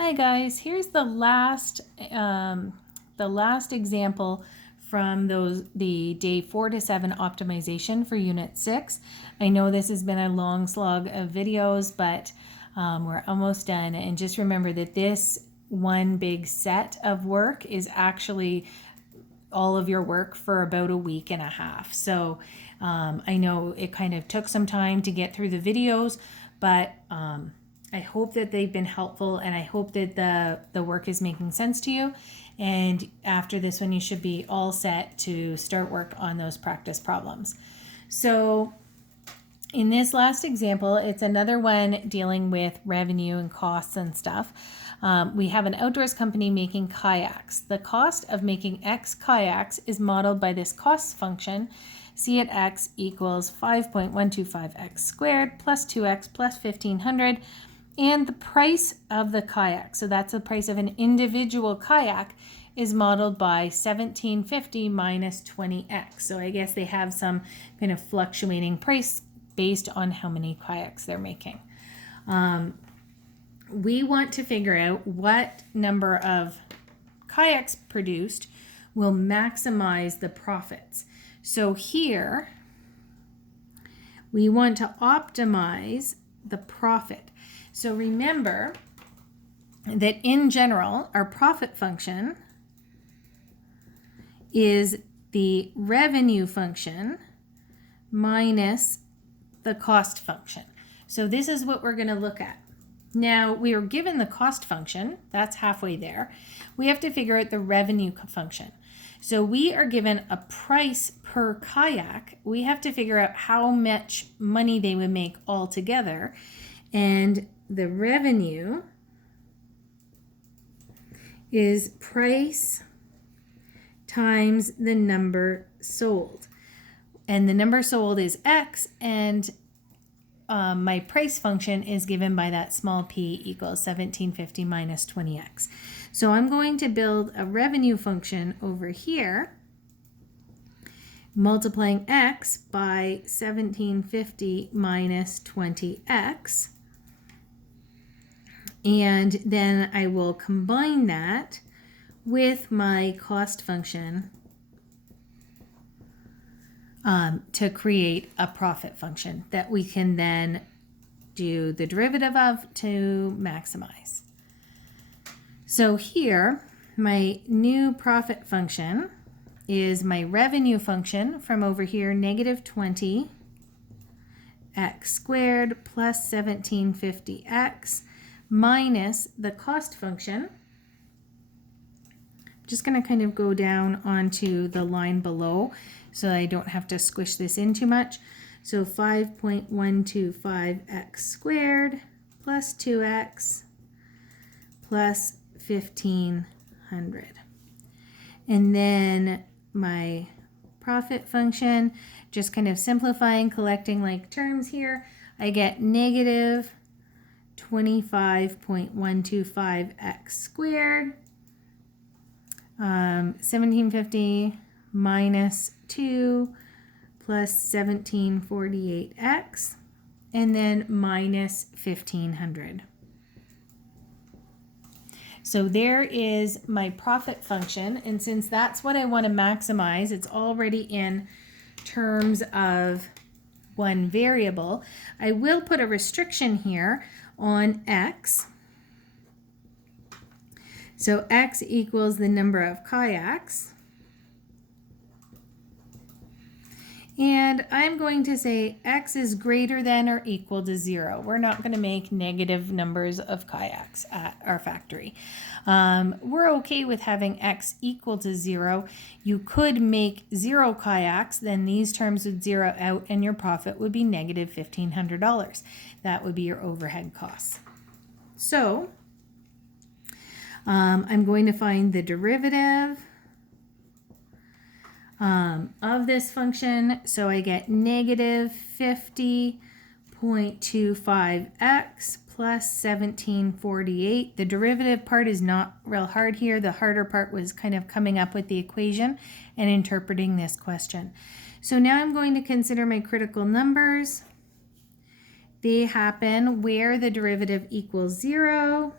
Hi guys, here's the last example from the day 4 to 7 optimization for Unit 6. I know this has been a long slog of videos, but we're almost done. And just remember that this one big set of work is actually all of your work for about a week and a half. So I know it kind of took some time to get through the videos, but I hope that they've been helpful, and I hope that the work is making sense to you. And after this one, you should be all set to start work on those practice problems. So in this last example, it's another one dealing with revenue and costs and stuff. We have an outdoors company making kayaks. The cost of making X kayaks is modeled by this cost function. C at X equals 5.125X squared plus 2X plus 1500. And the price of the kayak, so that's the price of an individual kayak, is modeled by 1750 minus 20x. So I guess they have some kind of fluctuating price based on how many kayaks they're making. We want to figure out what number of kayaks produced will maximize the profits. So here we want to optimize the profit. So remember that in general, our profit function is the revenue function minus the cost function. So this is what we're going to look at. Now, we are given the cost function, that's halfway there. We have to figure out the revenue function. So we are given a price per kayak. We have to figure out how much money they would make altogether. And the revenue is price times the number sold. And the number sold is X, and my price function is given by that small p equals 1750 minus 20x. So I'm going to build a revenue function over here, multiplying x by 1750 minus 20x. And then I will combine that with my cost function to create a profit function that we can then do the derivative of to maximize. So here, my new profit function is my revenue function from over here, negative 20x squared plus 1750x minus the cost function. I'm just going to kind of go down onto the line below so I don't have to squish this in too much. So 5.125x squared plus 2x plus 1500. And then my profit function, just kind of simplifying, collecting like terms here, I get negative 25.125x squared, 1750 minus 2 plus 1748x, and then minus 1500. So there is my profit function, and since that's what I want to maximize, it's already in terms of one variable. I will put a restriction here on x. So x equals the number of kayaks. And I'm going to say x is greater than or equal to 0. We're not going to make negative numbers of kayaks at our factory. We're okay with having x equal to 0. You could make 0 kayaks, then these terms would zero out and your profit would be negative $1,500. That would be your overhead costs. So I'm going to find the derivative of this function. So I get negative 50.25x plus 1748. The derivative part is not real hard here. The harder part was kind of coming up with the equation and interpreting this question. So now I'm going to consider my critical numbers. They happen where the derivative equals 0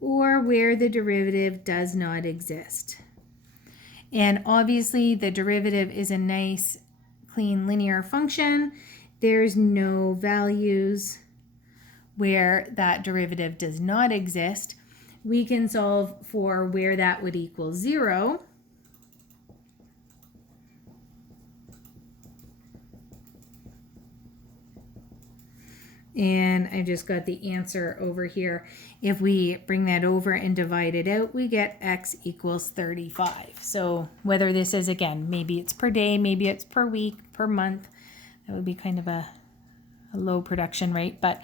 or where the derivative does not exist. And obviously the derivative is a nice clean linear function. There's no values where that derivative does not exist. We can solve for where that would equal 0. And I just got the answer over here. If we bring that over and divide it out, we get x equals 35. So whether this is, again, maybe it's per day, maybe it's per week, per month, that would be kind of a low production rate, but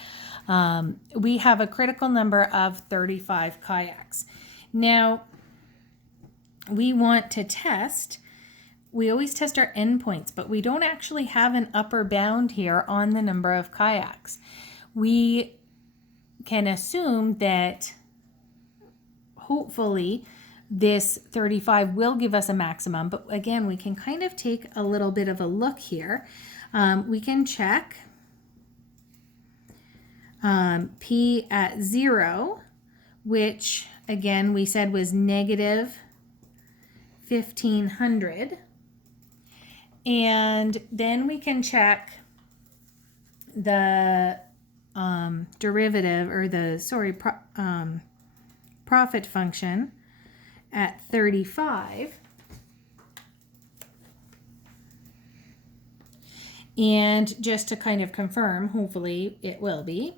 we have a critical number of 35 kayaks. Now, we want to test, we always test our endpoints, but we don't actually have an upper bound here on the number of kayaks. We can assume that hopefully this 35 will give us a maximum, but again, we can kind of take a little bit of a look here. We can check P at 0, which again we said was negative 1500. And then we can check the derivative, or the, profit function at 35. And just to kind of confirm, hopefully it will be.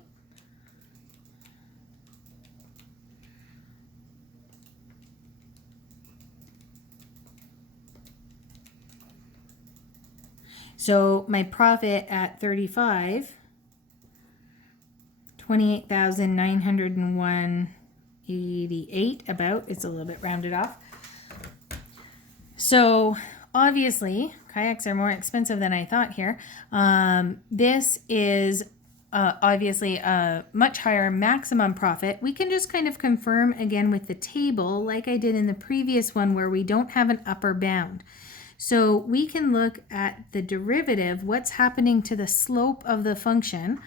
So my profit at 35, 28,901.88 about. It's a little bit rounded off. So obviously, kayaks are more expensive than I thought here. This is obviously a much higher maximum profit. We can just kind of confirm again with the table, like I did in the previous one where we don't have an upper bound. So we can look at the derivative, what's happening to the slope of the function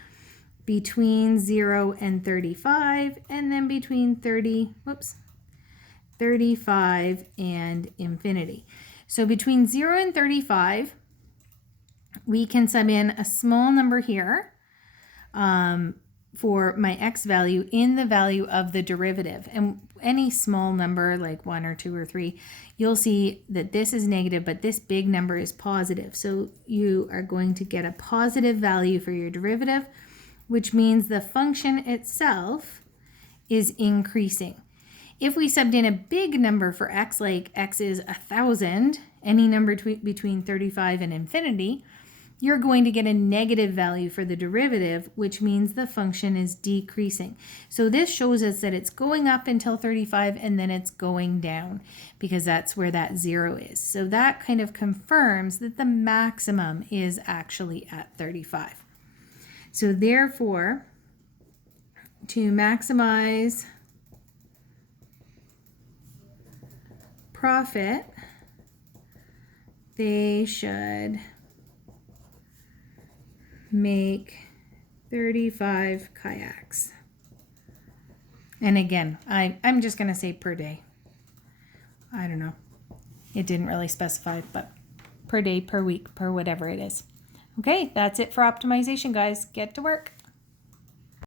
between 0 and 35, and then between 35 and infinity. So between 0 and 35, we can sub in a small number here for my x value in the value of the derivative. And any small number like 1 or 2 or 3, you'll see that this is negative, but this big number is positive. So you are going to get a positive value for your derivative, which means the function itself is increasing. If we subbed in a big number for x, like x is 1,000, any number between 35 and infinity, you're going to get a negative value for the derivative, which means the function is decreasing. So this shows us that it's going up until 35 and then it's going down because that's where that 0 is. So that kind of confirms that the maximum is actually at 35. So therefore, to maximize profit, they should make 35 kayaks. And again, I'm just going to say per day. I don't know. It didn't really specify, but per day, per week, per whatever it is. Okay, that's it for optimization, guys. Get to work.